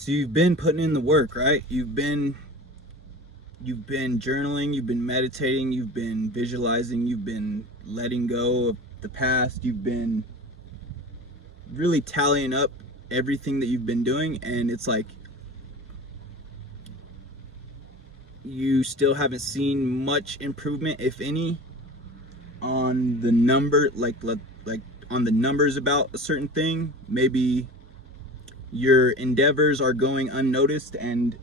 So you've been putting in the work, right? You've been journaling, you've been meditating, you've been visualizing, you've been letting go of the past, you've been really tallying up everything that you've been doing, and it's like you still haven't seen much improvement, if any, on the number, like on the numbers about a certain thing. Maybe your endeavors are going unnoticed, and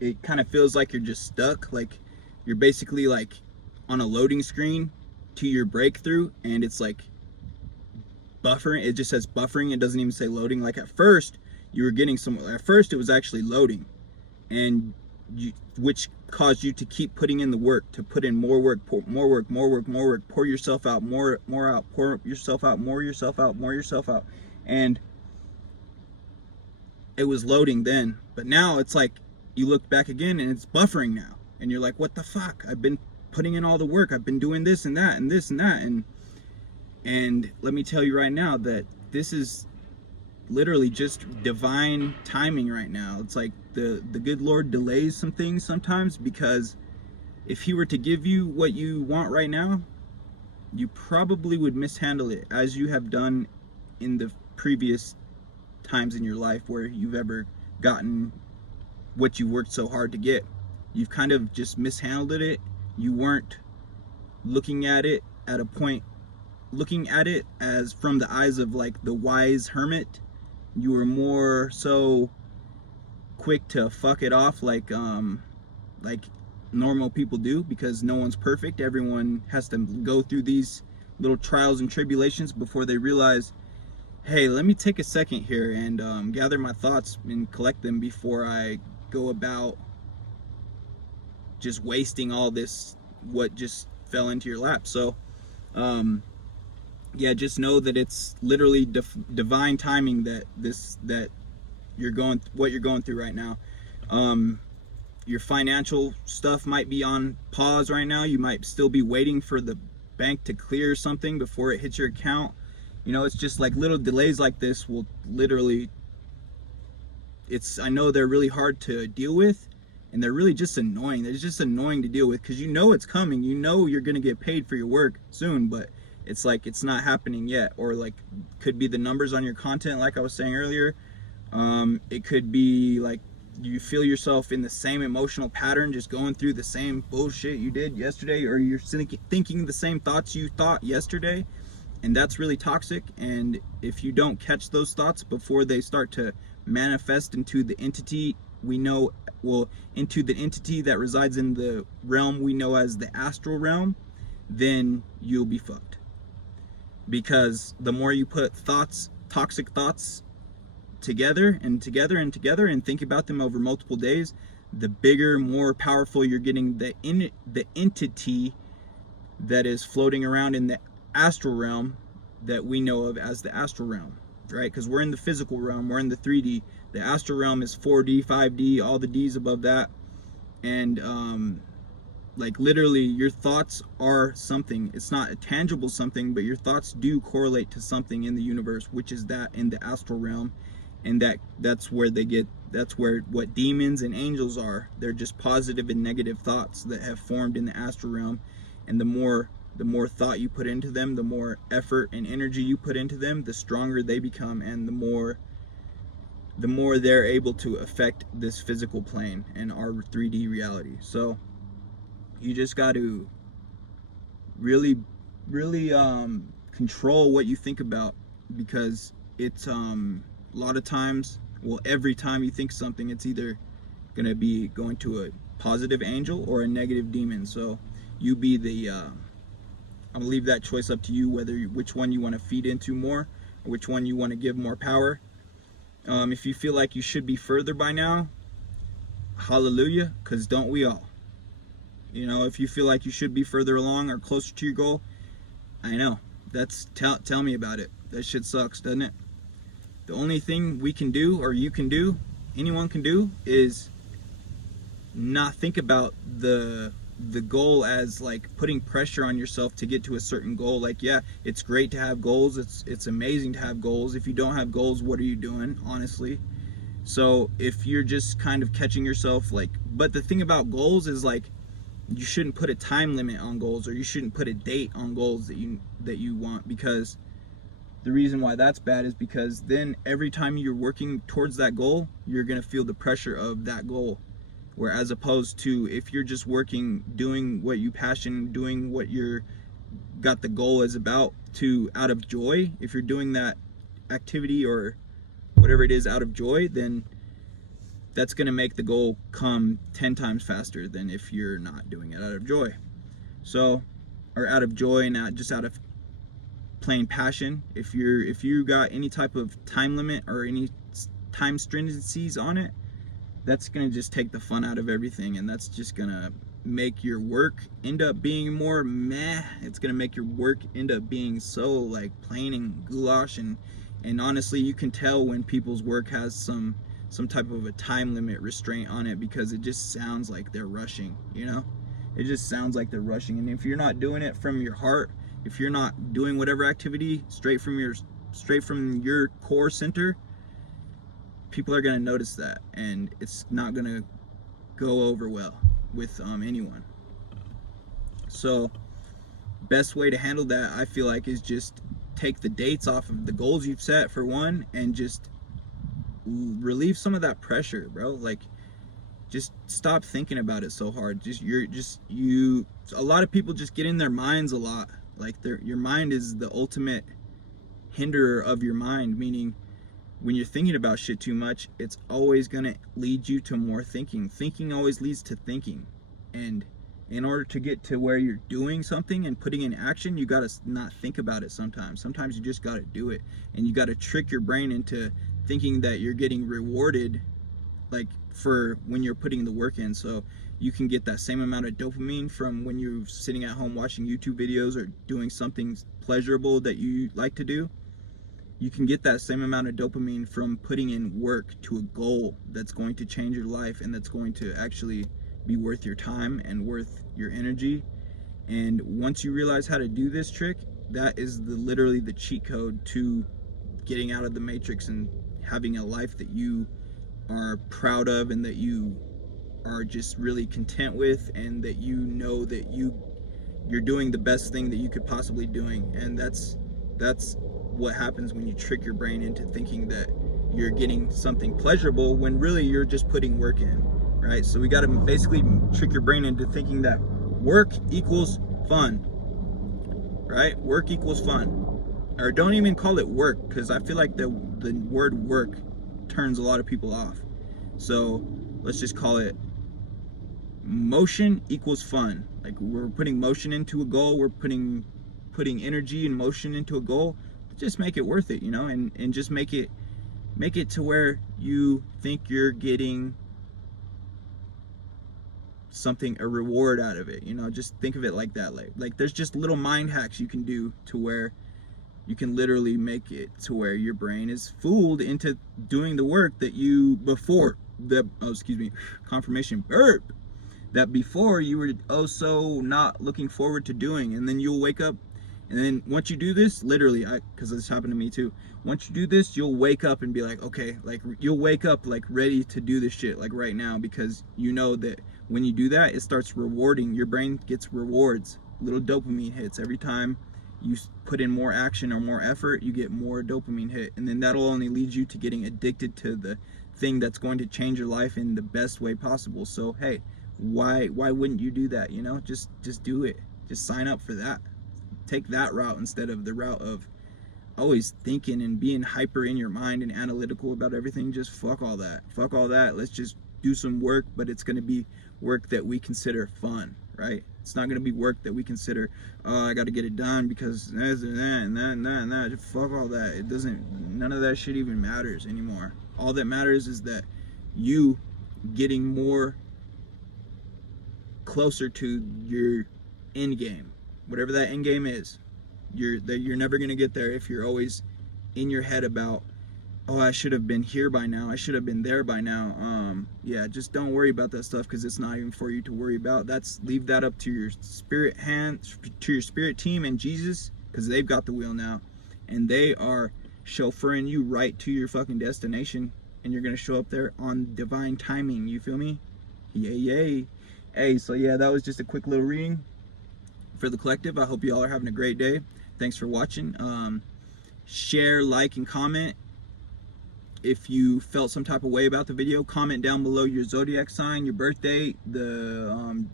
it kind of feels like you're just stuck, like you're basically like on a loading screen to your breakthrough, and it's like buffering. It just says buffering, it doesn't even say loading. Like at first you were getting somewhere, at first it was actually loading, and which caused you to keep putting in the work, to put in more work, more work, more work, more work, pour yourself out, more out, pour yourself out, more yourself out, more yourself out. And it was loading then, but now it's like you look back again and it's buffering now, and you're like, what the fuck? I've been putting in all the work, I've been doing this and that and this and that, and let me tell you right now that this is literally just divine timing right now. It's like the good Lord delays some things sometimes, because if he were to give you what you want right now, you probably would mishandle it, as you have done in the previous times in your life where you've ever gotten what you worked so hard to get. You've kind of just mishandled it. You weren't looking at it at a point, looking at it as from the eyes of like the wise hermit. You were more so quick to fuck it off, like normal people do, because no one's perfect. Everyone has to go through these little trials and tribulations before they realize, hey, let me take a second here and gather my thoughts and collect them before I go about just wasting all this, what just fell into your lap. So yeah, just know that it's literally divine timing, that you're going, what you're going through right now. Your financial stuff might be on pause right now. You might still be waiting for the bank to clear something before it hits your account. You know, it's just like little delays like this will literally, I know they're really hard to deal with, and they're really just annoying. They're just annoying to deal with, because you know it's coming. You know you're going to get paid for your work soon, but it's like it's not happening yet. Or like, could be the numbers on your content, like I was saying earlier. It could be like you feel yourself in the same emotional pattern, just going through the same bullshit you did yesterday, or you're thinking the same thoughts you thought yesterday, and that's really toxic. And if you don't catch those thoughts before they start to manifest into the entity we know, well, into the entity that resides in the realm we know as the astral realm, then you'll be fucked. Because the more you put thoughts, toxic thoughts, together and together and together, and think about them over multiple days, the bigger, more powerful you're getting the entity that is floating around in the astral realm that we know of as the astral realm, right? Because we're in the physical realm, we're in the 3D. The astral realm is 4D, 5D, all the D's above that. And like literally your thoughts are something. It's not a tangible something, but your thoughts do correlate to something in the universe, which is that in the astral realm. And that's where what demons and angels are. They're just positive and negative thoughts that have formed in the astral realm. And the more thought you put into them, the more effort and energy you put into them, the stronger they become, and the more they're able to affect this physical plane and our 3D reality. So you just got to really control what you think about, because it's a lot of times, well, every time you think something, it's either going to be going to a positive angel or a negative demon. So you be the I'm gonna leave that choice up to you, which one you want to feed into more, or which one you want to give more power. If you feel like you should be further by now, hallelujah, because don't we all? You know, if you feel like you should be further along or closer to your goal, I know, tell me about it. That shit sucks, doesn't it? The only thing we can do, or you can do, anyone can do, is not think about the goal as like putting pressure on yourself to get to a certain goal. Like, yeah, it's great to have goals. It's amazing to have goals. If you don't have goals, what are you doing, honestly? So if you're just kind of catching yourself, like, but the thing about goals is, like, you shouldn't put a time limit on goals, or you shouldn't put a date on goals that you want, because the reason why that's bad is because then every time you're working towards that goal, you're going to feel the pressure of that goal. Whereas opposed to if you're just working, doing what you passion, doing what you're got the goal is about, to out of joy, if you're doing that activity or whatever it is out of joy, then that's going to make the goal come 10 times faster than if you're not doing it out of joy. So, or out of joy and not just out of plain passion. If you got any type of time limit or any time stringencies on it, that's gonna just take the fun out of everything, and that's just gonna make your work end up being more meh. It's gonna make your work end up being so like plain and goulash, and honestly, you can tell when people's work has some type of a time limit restraint on it, because it just sounds like they're rushing, you know? It just sounds like they're rushing. And if you're not doing it from your heart, if you're not doing whatever activity straight from your core center, people are going to notice that, and it's not going to go over well with anyone. So best way to handle that, I feel like, is just take the dates off of the goals you've set, for one, and just relieve some of that pressure, bro. Like, just stop thinking about it so hard. A lot of people just get in their minds a lot. Like, your mind is the ultimate hinderer of your mind, meaning when you're thinking about shit too much, it's always going to lead you to more thinking. Thinking always leads to thinking. And in order to get to where you're doing something and putting in action, you got to not think about it sometimes. Sometimes you just got to do it. And you got to trick your brain into thinking that you're getting rewarded, like, for when you're putting the work in. So you can get that same amount of dopamine from when you're sitting at home watching YouTube videos or doing something pleasurable that you like to do. You can get that same amount of dopamine from putting in work to a goal that's going to change your life, and that's going to actually be worth your time and worth your energy. And once you realize how to do this trick, that is literally the cheat code to getting out of the matrix and having a life that you are proud of, and that you are just really content with, and that you know that you're doing the best thing that you could possibly doing. And that's what happens when you trick your brain into thinking that you're getting something pleasurable when really you're just putting work in, right? So we got to basically trick your brain into thinking that work equals fun, right? Work equals fun. Or don't even call it work, because I feel like the word work turns a lot of people off. So let's just call it motion equals fun. Like, we're putting motion into a goal, we're putting energy and motion into a goal. Just make it worth it, you know, and just make it to where you think you're getting something, a reward out of it, you know. Just think of it like that. Like there's just little mind hacks you can do to where you can literally make it to where your brain is fooled into doing the work that you confirmation burp, that before you were so not looking forward to doing. And then you'll wake up, and then once you do this, literally, because this happened to me too, once you do this, you'll wake up and be like, okay, like, you'll wake up like ready to do this shit like right now, because you know that when you do that, it starts rewarding. Your brain gets rewards, little dopamine hits every time you put in more action or more effort. You get more dopamine hit, and then that'll only lead you to getting addicted to the thing that's going to change your life in the best way possible. So hey, why wouldn't you do that? You know, just do it. Just sign up for that. Take that route instead of the route of always thinking and being hyper in your mind and analytical about everything. Just fuck all that. Let's just do some work, but it's going to be work that we consider fun, right? It's not going to be work that we consider, oh, I got to get it done because that. Just fuck all that. It doesn't, none of that shit even matters anymore. All that matters is that you getting more closer to your end game, whatever that end game is. You're never going to get there if you're always in your head about, oh, I should have been here by now, I should have been there by now. Yeah, just don't worry about that stuff, because it's not even for you to worry about. Leave that up to your spirit team and Jesus, because they've got the wheel now, and they are chauffeuring you right to your fucking destination. and you're gonna show up there on divine timing. You feel me? Yay. Hey, so yeah, that was just a quick little reading for the collective. I hope you all are having a great day. Thanks for watching. Share, like, and comment. If you felt some type of way about the video, comment down below your zodiac sign, your birthday, the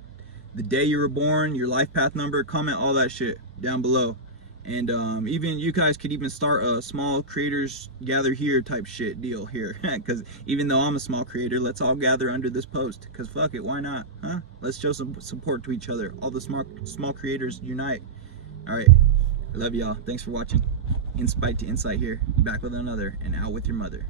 day you were born, your life path number. Comment all that shit down below. And even you guys could even start a small creators gather here type shit deal here. Because even though I'm a small creator, let's all gather under this post. Because fuck it, why not? Huh? Let's show some support to each other. All the small creators unite. All right, I love y'all. Thanks for watching. Insight to insight here. Back with another, and out with your mother.